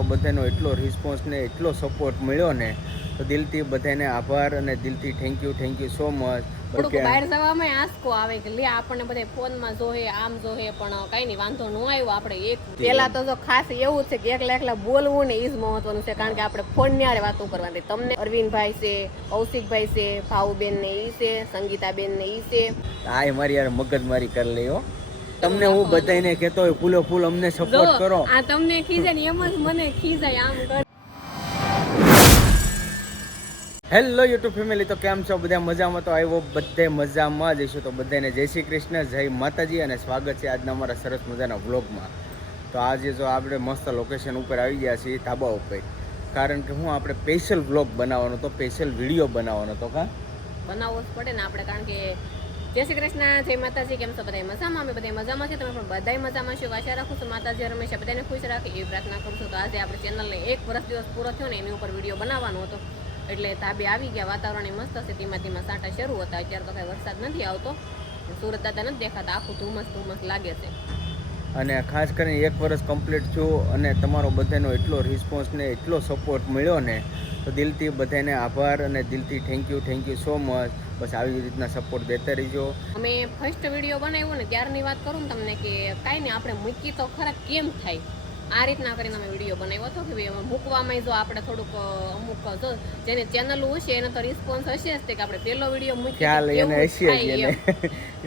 તમારો બધાનો એટલો રિસ્પોન્સ ને એટલો સપોર્ટ મળ્યો ને તો દિલથી બધાને આભાર અને દિલથી થેન્ક યુ સો મચ. થોડુંક બહાર જવામાં આંસકો આવે કે લે આપણને બધા ફોનમાં જોહે આમ જોહે પણ કઈ નહીં વાંધો ન આવ્યો. આપણે એક પેલા તો જો ખાસ એવું છે કે એકલા બોલવું ને એ જ મહત્વનું છે, કારણ કે આપણે ફોન ની આરે વાતો કરવાની. તમને અરવિંદભાઈ છે, કૌશિકભાઈ છે, ભાવુબેન ને ઈ છે, સંગીતાબેન ને ઈ છે, આ મારી યાર મગજમારી કરી લઈ હો. તમને હું બધાને કહેતો હોય ફૂલો ફૂલ અમને સપોર્ટ કરો. આ તમને ખીજાય ને એમ જ મને ખીજાય આમ કર. હેલો યુટ્યુબ ફેમિલી, તો કેમ છો બધા? મજામાં? તો આવ્યો બધે મજામાં જ હશો. તો બધાને જય શ્રી કૃષ્ણ, જય માતાજી અને સ્વાગત છે આજના અમારા સરસ મજાના વ્લોગમાં. તો આજે જો આપણે મસ્ત લોકેશન ઉપર આવી ગયા છીએ, ધાબા ઉપર, કારણ કે હું આપણે સ્પેશિયલ વ્લોગ બનાવવાનો તો સ્પેશિયલ વિડીયો બનાવવાનો તો બનાવવો જ પડે ને આપણે, કારણ કે જય શ્રી કૃષ્ણ, જય માતાજી. કેમ છો બધા? મજામાં? અમે બધા મજામાં છે, તમે પણ બધા મજામાં છો. આશા રાખું છું માતાજી હંમેશા બધાને ખુશ રાખે એવી પ્રાર્થના કરું છું. તો આજે આપણે ચેનલને 1 વર્ષ દિવસ પૂરો થયો ને એની ઉપર વિડીયો બનાવવાનો હતો, એટલે તાબે આવી ગયા. વાતાવરણ મસ્ત છે, ધીમા ધીમા સાંટા શરૂ હતા. અત્યારે તો કઈ વરસાદ નથી આવતો, સુરત દાદા નથી દેખાતા, આખું ધુમ્મસ લાગે છે. અને ખાસ કરીને 1 વર્ષ કમ્પ્લીટ થયું અને તમારો બધાનો એટલો રિસ્પોન્સ ને એટલો સપોર્ટ મળ્યો ને તો દિલથી બધાને આભાર અને દિલથી થેન્ક યુ સો મચ. બસ આવી રીતના સપોર્ટ દેતા રહીજો. અમે ફર્સ્ટ વિડીયો બનાવ્યો ને ત્યારની વાત કરું ને તમને, કે કાંઈ નહીં આપણે મૂકી તો ખરા કેમ થાય, આ રીતના કરીને અમે વિડીયો બનાવ્યો હતો કે ભાઈ મૂકવામાં જો આપણે થોડુંક અમુક જો જેને ચેનલ હશે એને તો રિસ્પોન્સ હશે જ, કે આપણે પહેલો વિડીયો મૂકી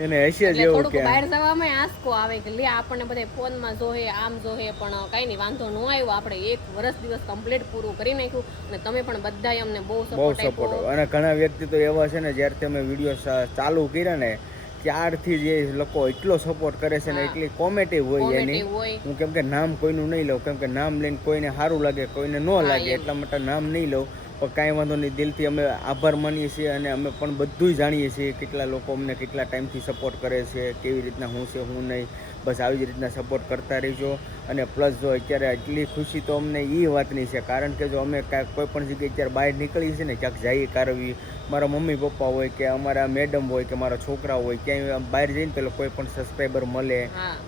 એને હશે જ એવું થોડુંક બહાર જવામાં આંસકો આવે કે લે આપણને બધા ફોનમાં જોહે આમ જોહે પણ કઈ નહીં વાંધો ન આવ્યો. આપણે 1 વર્ષ દિવસ કમ્પ્લીટ પૂરું કરી નાખ્યું અને તમે પણ બધાએ અમને બહુ સપોર્ટ આપ્યો. અને ઘણા વ્યક્તિ તો એવા છે ને, જ્યારે તમે વિડીયો ચાલુ કર્યા ને ત્યારથી જે લોકો એટલો સપોર્ટ કરે છે ને, એટલી કોમેન્ટિવ હોય એની. હું કેમ કે નામ કોઈનું નહીં લઉં, કેમ કે નામ લઈને કોઈને સારું લાગે કોઈને ન લાગે, એટલા માટે નામ નહીં લઉં. પણ કાંઈ વાંધો નહીં, દિલથી અમે આભાર માનીએ છીએ અને અમે પણ બધું જાણીએ છીએ કેટલા લોકો અમને કેટલા ટાઈમથી સપોર્ટ કરે છે, કેવી રીતના હું છે હું નહીં. બસ આવી જ રીતના સપોર્ટ કરતા રહીજો. અને પ્લસ જો અત્યારે એટલી ખુશી તો અમને એ વાતની છે, કારણ કે જો અમે કોઈ પણ જગ્યાએ અત્યારે બહાર નીકળીએ છીએ ને, ક્યાંક જઈએ કારવી, મારા મમ્મી પપ્પા હોય કે અમારા મેડમ હોય કે મારા છોકરા હોય, ક્યાંય બહાર જઈને પેલો કોઈ પણ સબસ્ક્રાઈબર મળે,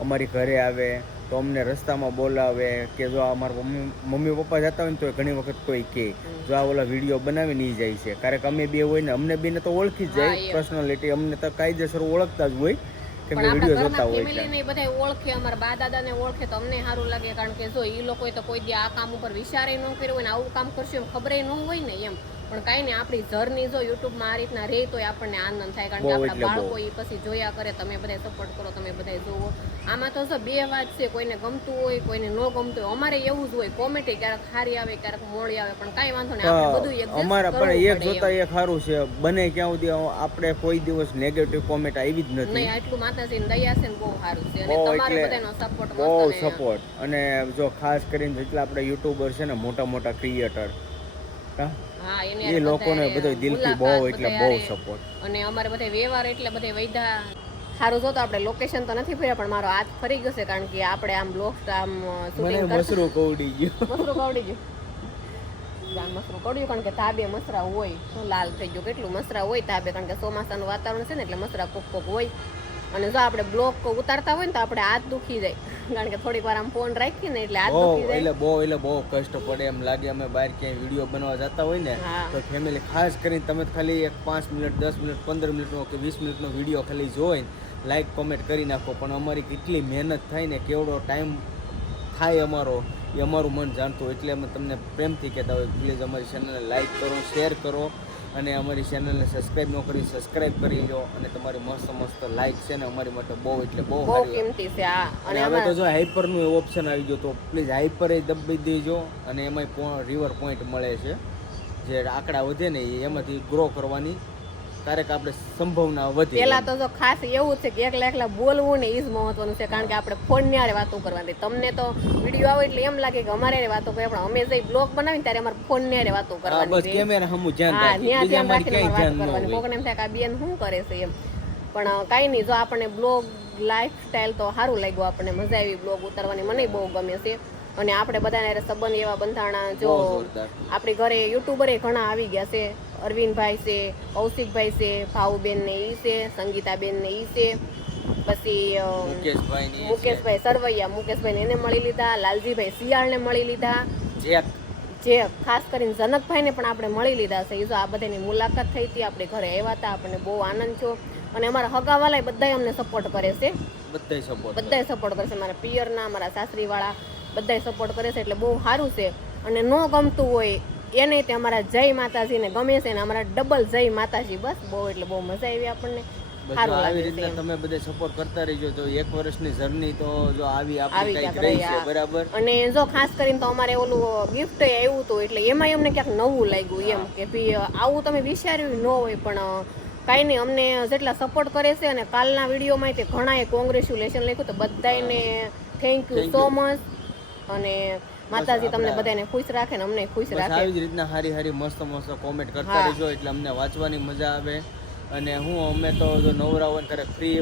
અમારી ઘરે આવે તો અમને રસ્તામાં બોલાવે, કે જો અમારા મમ્મી પપ્પા જતા હોય ને તો ઘણી વખત કોઈ કહે જો આ ઓલા વિડીયો બનાવીને ઈ જાય છે. કારણ કે અમે બે હોય ને, અમને બેને તો ઓળખી જ જાય પર્સનાલિટી, અમને તો કાયદેસર ઓળખતા જ હોય કે વિડીયો જોતા હોય. ફેમિલીને બધા ઓળખે, અમારા બા દાદાને ઓળખે તો અમને સારું લાગે, કારણ કે જો એ લોકોએ તો કોઈ દી આ કામ ઉપર વિચારે ન કર્યું હોય ને આવું કામ કરશું એમ ખબર ન હોય ને એમ. પણ કાંઈ નહીં, આપણી જર્ની જો યુટ્યુબમાં આ રીતના રહે તો આપણને આનંદ થાય, કારણ કે આપણા બાળકો એ પછી જોયા કરે, તમે બધા સપોર્ટ કરો, તમે બધા જોવો. આમાં તો જો બે વાત છે, કોઈને ગમતું હોય કોઈને ન ગમતું હોય. અમારે એવું જ હોય, કોમેડી ક્યારેક સારી આવે ક્યારેક મોડી આવે, પણ કાંઈ વાંધો નહીં, આપણે બધું અમારા પણ એક જોતા એક સારું છે. બને ક્યાં સુધી આપણે કોઈ દિવસ નેગેટિવ કોમેન્ટ આવી જ નથી. આટલું માતાજીની દયા છે ને બહુ સારું છે, અને તમારો બધાનો સપોર્ટ બહુ સપોર્ટ. અને જો ખાસ કરીને જેટલા આપણે યુટ્યુબર છે ને, મોટા ક્રિએટર, એ લોકોને બધો દિલથી બહુ એટલે બહુ સપોર્ટ. અને અમારે બધા વ્યવહાર એટલે બધા વૈધા સારું. જો તો આપણે લોકેશન તો નથી ફર્યા, પણ મારો હાથ ફરી ગયો છે, કારણ કે આપણે આમ બ્લોગ આમ શૂટિંગ મસરું કવડી ગયું મસરું કવડ્યું, કારણ કે તાબે મસરા હોય તો લાલ થઈ ગયો. કેટલું મસરા હોય તાબે, કારણ કે ચોમાસાનું વાતાવરણ છે ને, એટલે મસરા કોક હોય. અને જો આપણે બ્લોગ ઉતારતા હોય ને તો આપણે હાથ દુખી જાય, કારણ કે થોડીક વાર આમ ફોન રાખી ને એટલે હાથ દુખી જાય. એટલે બહુ કષ્ટ પડે એમ લાગે. અમે બહાર ક્યાંય વિડીયો બનાવવા જતા હોય ને તો ફેમિલી ખાસ કરીને તમે ખાલી એક 5 મિનિટ 10 મિનિટ 15 મિનિટનો કે 20 મિનિટનો વિડીયો ખાલી જોઈને લાઈક કોમેન્ટ કરી નાખો. પણ અમારી કેટલી મહેનત થાય ને, કેવડો ટાઈમ થાય અમારો, એ અમારું મન જાણતું. એટલે અમે તમને પ્રેમથી કહેતા હોય, પ્લીઝ અમારી ચેનલને લાઈક કરો, શેર કરો, અને અમારી ચેનલને સબસ્ક્રાઈબ ન કરી સબસ્ક્રાઈબ કરી લો. અને તમારી મસ્ત લાઈક છે ને અમારી માટે બહુ એટલે બહુ કિંમતી છે. અને હવે તો જો હાઈપરનું ઓપ્શન આવી ગયો, તો પ્લીઝ હાઈપર એ દબાવી દેજો. અને એમાંય રિવર પોઈન્ટ મળે છે, જે આંકડા વધે ને એમાંથી ગ્રો કરવાની ક્યારેક આપણે સંભાવના વધે. પેલા તો જો ખાસ એવું છે કે એકલા બોલવું ને એ જ મહત્વનું છે, કારણ કે આપણે ફોન ની આરે વાતો કરવાની. તમને તો વિડીયો આવે એટલે એમ લાગે કે અમારે વાતો કરે, પણ અમે જે બ્લોગ બનાવી ત્યારે અમારે ફોન ની આરે વાતો કરવાની. બસ કેમેરા હમુ ધ્યાન રાખી, કોકને એમ થાય કે આ બેન શું કરે છે એમ. પણ કાંઈ નહીં, જો આપણને બ્લોગ લાઈફ સ્ટાઈલ તો સારું લાગ્યું, આપણને મજા આવી બ્લોગ ઉતારવાની, મને બહુ ગમે છે. અને આપણે બધાને સંબંધ એવા બંધાણા. જો આપણી ઘરે યુટ્યુબર ઘણા આવી ગયા છે, અરવિંદભાઈ છે, કૌશિકભાઈ છે, ભાવુબેન ને ઈ છે, સંગીતાબેન ને ઈ છે, પછી મુકેશભાઈ સરવૈયા, મુકેશભાઈ એને મળી લીધા, લાલજીભાઈ શિયાળ ને મળી લીધા, જે ખાસ કરીને જનકભાઈને પણ આપણે મળી લીધા છે. એ જો આ બધાની મુલાકાત થઈ હતી, આપણે ઘરે આવ્યા હતા, આપણને બહુ આનંદ થયો. અને અમારા હગાવાલા બધાય અમને સપોર્ટ કરે છે, બધાય સપોર્ટ કરે છે. મારા પિયરના, મારા સાસરીવાળા બધાય સપોર્ટ કરે છે, એટલે બહુ સારું છે. અને ન ગમતું હોય એને તે અમારા જય માતાજીને ગમે છે, ને અમારા ડબલ જય માતાજી. બસ બહુ એટલે બહુ મજા આવી આપણને. આવી રીતના તમે બધા સપોર્ટ કરતા રહીજો. તો 1 વર્ષની જર્ની તો જો આવી આપણી કંઈક રહી છે, બરાબર. અને જો ખાસ કરીને તો અમારે ઓલું ગિફ્ટ આવ્યું હતું, એટલે એમાં અમને ક્યાંક નવું લાગ્યું એમ કે ભાઈ આવું તમે વિચાર્યું ન હોય, પણ કાંઈ નહીં, અમને જેટલા સપોર્ટ કરે છે. અને કાલના વિડીયોમાં તે ઘણાએ કોંગ્રેચ્યુલેશન લખ્યું, તો બધાને થેન્ક યુ સો મચ. અને માતાજી તમને બધાને ખુશ રાખે ને અમને ખુશ રાખે. આવી જ રીતના હારી મસ્ત કોમેન્ટ કરતા રહેજો, એટલે અમને વાંચવાની મજા આવે. અને અમે તો જો નવરા હોય કરે ફ્રી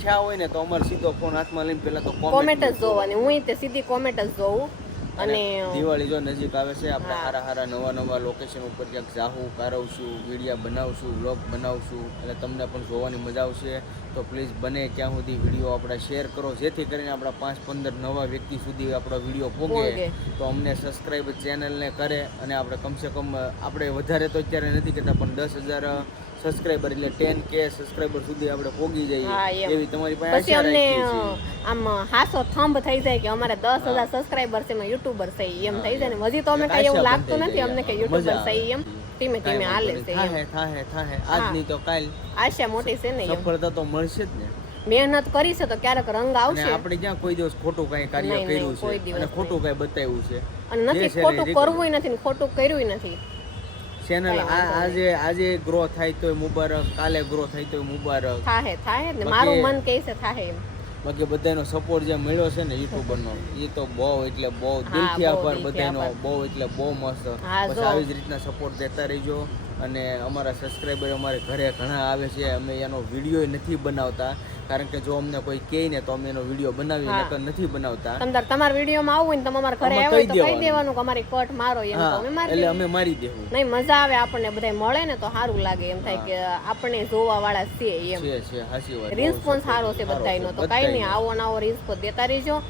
થયા હોય ને, તો અમારે સીધો ફોન હાથમાં લઈને પહેલા તો કોમેન્ટ જ જોવાની. હું તે સીધી કોમેન્ટ જ જોઉં. અને દિવાળી જો નજીક આવે છે, આપણે સારા નવા લોકેશન ઉપર ક્યાંક જાહું, કારવશું, વિડીયો બનાવશું, વ્લોગ બનાવશું, એટલે તમને પણ જોવાની મજા આવશે. તો પ્લીઝ બને ત્યાં સુધી વિડીયો આપણે શેર કરો, જેથી કરીને આપણા 5-15 નવા વ્યક્તિ સુધી આપણો વિડીયો પહોંચે, તો અમને સબસ્ક્રાઈબ ચેનલને કરે. અને આપણે કમસે કમ આપણે વધારે તો અત્યારે નથી કહેતા, પણ 10,000 સબસ્ક્રાઇબર એટલે 10K સબસ્ક્રાઇબર સુધી આપણે પહોંચી જઈએ, એવી તમારી પાસે પછી અમને આમ હાસો થંભ થઈ જાય કે અમારે 10,000 સબસ્ક્રાઇબર છે, યુટ્યુબર છે, એમ થઈ જાય ને. હજી તો અમે કઈ એવું લાગતું નથી અમને કે યુટ્યુબર છે, એમ ધીમે ધીમે હાલે છે. થાય આજ નહીં તો કાલ આશા મોટી છે ને, સફળતા તો મળશે જ ને. મહેનત કરી છે તો ક્યારેક રંગ આવશે. આપણે જ્યાં કોઈ દિવસ ખોટું કઈ કાર્ય કર્યું છે અને ખોટું કઈ બતાવ્યું છે અને નથી, ખોટું કરવું નથી ને ખોટું કર્યું નથી. ચેનલ આજે ગ્રો થાય તો મુબારક, કાલે ગ્રો થાય તો મુબારક. થાય ને, મારું મન કહે છે થાય એમ. બાકી બધાનો સપોર્ટ જે મળ્યો છે ને યુટ્યુબરનો, એ તો બહુ એટલે બહુ દિલથી આભાર બધાનો, બહુ એટલે બહુ મસ્ત. બસ આવી જ રીતના સપોર્ટ દેતા રહીજો. અને અમારા સબસ્ક્રાઈબર અમારે ઘરે ઘણા આવે છે, અમે એનો વિડીયો નથી બનાવતા, કારણ કે જો અમને કોઈ કહે ને તો અમે એનો વિડીયો બનાવી, નકર નથી બનાવતા. તમારા વિડીયોમાં આવું ને, તમે અમારા ઘરે આવો તો કહી દેવાનું કે અમારી કટ મારો, એમ તો એટલે અમે મારી દેવું. નહીં, મજા આવે આપણને, બધા મળે ને તો સારું લાગે, એમ થાય કે આપણે જોવા વાળા છે એમ. સાચી વાત, રિસ્પોન્સ સારો છે બધાનો. તો કઈ નહીં, આવો નવો રિસ્પોન્સ દેતા રહીજો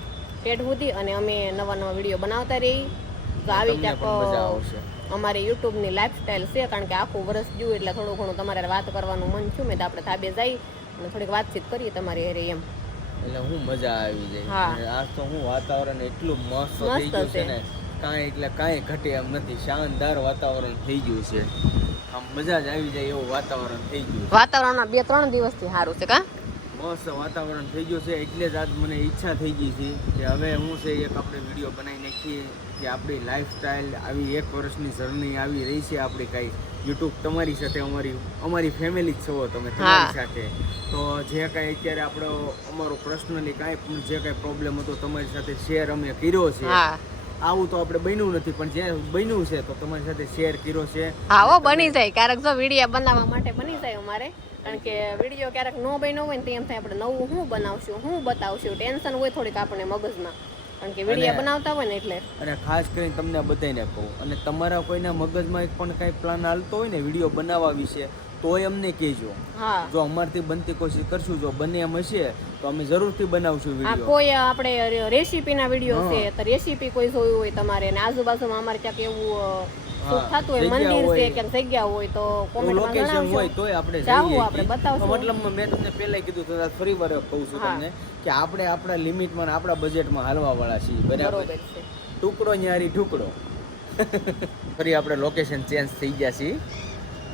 પેટ સુધી, અને અમે નવા વિડીયો બનાવતા રહી. તો આવી ક્યાંક અમારી યુટ્યુબની લાઈફસ્ટાઈલ છે, કારણ કે આખું વર્ષ જ્યું એટલે થોડું ઘણું તમારે વાત કરવાનું મન થયું, મેં તો આપણે ધાબે જઈ અને થોડીક વાતચીત કરીએ તમારી હારે એમ. એટલે હું મજા આવી જાય. આજ તો હું વાતાવરણ એટલું મસ્ત થઈ ગયું છે ને, કાંઈ ઘટે એમ નથી, શાનદાર વાતાવરણ થઈ ગયું છે. આમ મજા જ આવી જાય એવું વાતાવરણ થઈ ગયું. વાતાવરણ 2-3 દિવસથી સારું છે કા, મસ્ત વાતાવરણ થઈ ગયું છે. એટલે જ આજ મને ઈચ્છા થઈ ગઈ છે કે હવે હું છે એક આપણે વિડીયો બનાવી નાખીએ કે આપણી લાઈફસ્ટાઈલ આવી 1 વર્ષની જર્ની આવી રહી છે આપણી કાંઈ યુટ્યુબ તમારી સાથે, અમારી ફેમિલી જ છો તમે તમારી સાથે. તો જે કાંઈ અત્યારે આપણો અમારો પર્સનલી કાંઈ પણ જે કાંઈ પ્રોબ્લેમ હતો તમારી સાથે શેર અમે કર્યો છે. આવું તો આપણે બન્યું નથી, પણ જે બન્યું છે તો તમારી સાથે શેર કર્યો છે. હા, બની જાય ક્યારેક, જો વિડીયો બનાવવા માટે બની જાય અમારે, કારણ કે વિડીયો ક્યારેક ન બન્યો હોય ને તો એમ થાય આપણે નવું શું બનાવશું, શું બતાવશું, ટેન્શન હોય થોડીક આપણે મગજમાં, કારણ કે વિડીયો બનાવતા હોય ને એટલે. અને ખાસ કરીને તમને બધાને કહું, અને તમારા કોઈના મગજમાં પણ કાંઈ પ્લાન હાલતો હોય ને વિડીયો બનાવવા વિશે, તોય અમને કહેજો. જો અમારથી બનતી કોશિશ કરશું, જો બને એમ હશે તો અમે જરૂરથી બનાવશું વિડીયો. કોઈ આપણે રેસીપીના વિડીયો છે તો રેસીપી કોઈ જોયું હોય તમારે, અને આજુબાજુમાં અમારે ક્યાંક એવું થતું હોય, મંદિર છે ક્યાંક જગ્યા હોય તો કોમેન્ટમાં જણાવજો, હોય તોય આપણે જઈએ, આપણે બતાવશું. મતલબ મેં તમને પહેલા કીધું તો ફરી વાર કહું છું તમને કે આપણે આપણા લિમિટમાં આપણા બજેટમાં હાલવા વાળા છીએ, બરાબર છે. ટુકડો ન્યારી ઢુકડો. ફરી આપણે લોકેશન ચેન્જ થઈ ગયા છીએ,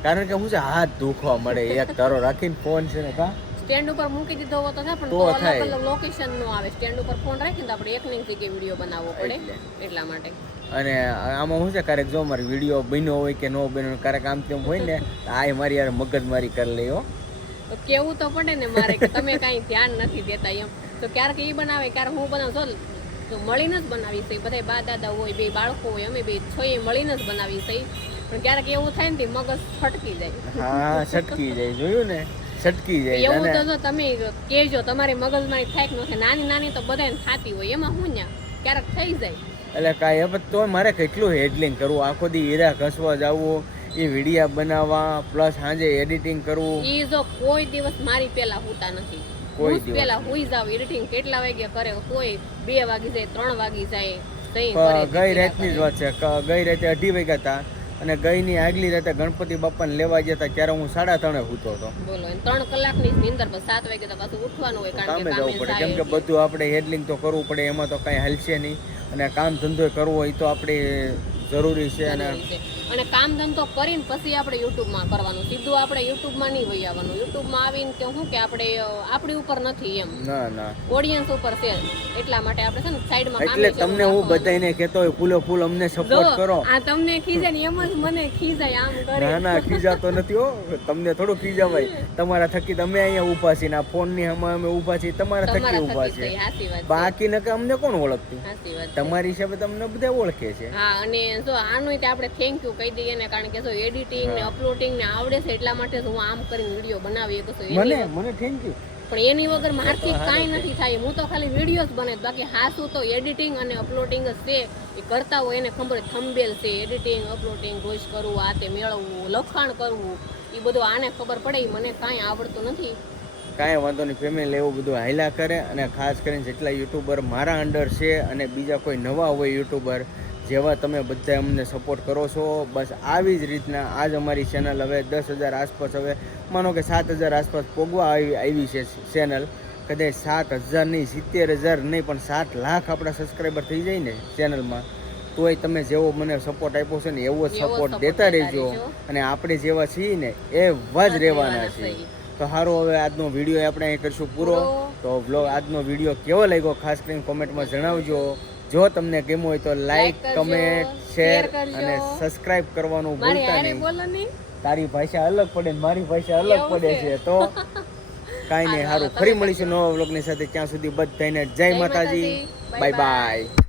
કારણ કે હું છે હાથ દુખવા મળે, એક તારો રાખીને ફોન છે ને કા સ્ટેન્ડ ઉપર મૂકી દીધો હોતો છે, પણ તો અલગ અલગ લોકેશન નો આવે. સ્ટેન્ડ ઉપર ફોન રાખીને તો આપણે એકની જગ્યાએ વિડીયો બનાવવો પડે, એટલા માટે. અને આમાં શું છે, ક્યારેક જો મારો વિડીયો બન્યો હોય કે ન બન્યો, ક્યારેક આમ તેમ હોય ને આ મારી યાર મગજમારી કરી લે. તો કેવું તો પડે ને મારે કે તમે કાંઈ ધ્યાન નથી દેતા એમ. તો ક્યારેક એ બનાવે, ક્યારેક હું બનાવું, તો મળીને જ બનાવી છે. બધા બા દાદા હોય, 2 બાળકો હોય, અમે 2 છોય મળીને જ બનાવી છે. પણ ક્યારેક એવું થાય ને મગજ છટકી જાય. હા, છટકી જાય, જોયું ને, છટકી જાય. એવું તો જો તમે કહેજો, તમારી મગજમાં થાય કે નથી, નાની નાની તો બધાને થતી હોય, એમાં હું ને ક્યારેક થઈ જાય. એટલે કાંઈ હવે તો મારે કેટલું હેડલિંગ કરવું, આખો દી હીરા ઘસવા જવું, એ વિડીયો બનાવવા, પ્લસ સાંજે એડિટિંગ કરવું. એ જો કોઈ દિવસ મારી પેલા હોતા નથી, કોઈ પેલા હુઈ જાવ, એડિટિંગ કેટલા વાગ્યા કરે, કોઈ 2 વાગી જાય, 3 વાગી જાય, સહી પણ કરી ગઈ રાતની જ વાત છે ગઈ રાતે 2:30 વાગ્યા હતા અને ગઈની આગલી રાતે ગણપતિ બાપાને લેવા ગયા હતા ત્યારે હું 3:30 સૂતો હતો. બોલો 3 કલાકની નીંદર પર 7 વાગે તો પાછું ઉઠવાનું હોય કારણ કામે કે જવું પડે જાય કેમ કે એટલે. બધું આપણે હેડલિંગ તો કરવું પડે એમાં તો કાંઈ હાલશે નહીં અને કામ ધંધો કરવો હોય તો આપણે જરૂરી છે અને જરૂરી છે. અને કામ ધંધો કરીને પછી આપણે યુટ્યુબમાં કરવાનું, સીધું આપણે યુટ્યુબમાં નહીં વહી આવવાનું. યુટ્યુબમાં આવીને કે શું કે આપણે આપણી ઉપર નથી એમ, ના ઓડિયન્સ ઉપર છે. એટલા માટે આપણે છે ને સાઈડમાં એટલે તમને હું બધાને કહેતો હોય ફૂલો ફૂલ અમને સપોર્ટ કરો. આ તમને ખીજાય ને એમ જ મને ખીજાય આમ કરે. ના ખીજાતો નથી હો, તમને થોડું ખીજાવાય. તમારા થકી તમે અહીંયા ઊભા છીએ ને આ ફોનની સામે અમે ઊભા છીએ, તમારા થકી ઊભા થકી છીએ. સાચી વાત છે. બાકી નકે અમને કોણ ઓળખતું? સાચી વાત છે. તમારી હિસાબે તમને બધા ઓળખે છે. હા, અને જો આનું તે આપણે થેન્ક યુ કહી દઈએ ને, કારણ કે જો એડિટિંગ ને અપલોડિંગ ને આવડે છે એટલા માટે જ હું આમ કરીને વિડીયો બનાવી શકું છું. મને થેન્ક યુ. પણ એની વગર મારથી કાંઈ નથી થાય. હું તો ખાલી વિડીયો જ બને, બાકી હાસું તો એડિટિંગ અને અપલોડિંગ જ છે. એ કરતા હોય એને ખબર થંબેલ છે, એડિટિંગ અપલોડિંગ વોઇસ કરવું, આ તે મેળવવું, લખાણ કરવું, એ બધું આને ખબર પડે. મને કાંઈ આવડતું નથી. કાંઈ વાંધો નહીં, ફેમિલી એવું બધું હાલ્યા કરે. અને ખાસ કરીને જેટલા યુટ્યુબર મારા અંડર છે અને બીજા કોઈ નવા હોય યુટ્યુબર જેવા તમે બધા અમને સપોર્ટ કરો છો, બસ આવી જ રીતના આજ અમારી ચેનલ હવે 10,000 આસપાસ, હવે માનો કે 7,000 આસપાસ પોગવા આવી છે ચેનલ. કદાચ 7,000 નહીં, 70,000 નહીં, પણ 7 લાખ આપણા સબસ્ક્રાઈબર થઈ જાય ને ચેનલમાં, તોય તમે જેવો મને સપોર્ટ આપ્યો છે ને એવો જ સપોર્ટ દેતા રહેજો. અને આપણે જેવા છીએ ને એવા જ રહેવાના છીએ. તો સારું, હવે આજનો વિડીયો આપણે અહીં કરશું પૂરો. તો વ્લોગ આજનો વિડીયો કેવો લાગ્યો ખાસ કરીને કોમેન્ટમાં જણાવજો. જો તમને ગમ્યું હોય તો લાઈક, કમેન્ટ, શેર અને સબસ્ક્રાઇબ કરવાનું ભૂલતા નહીં. તારી ભાષા અલગ પડે ને મારી ભાષા અલગ પડે છે, તો કાંઈ નહીં. સારું, ફરી મળીશું નવા વ્લોગની સાથે. ત્યાં સુધી બધાને જય માતાજી, બાય બાય.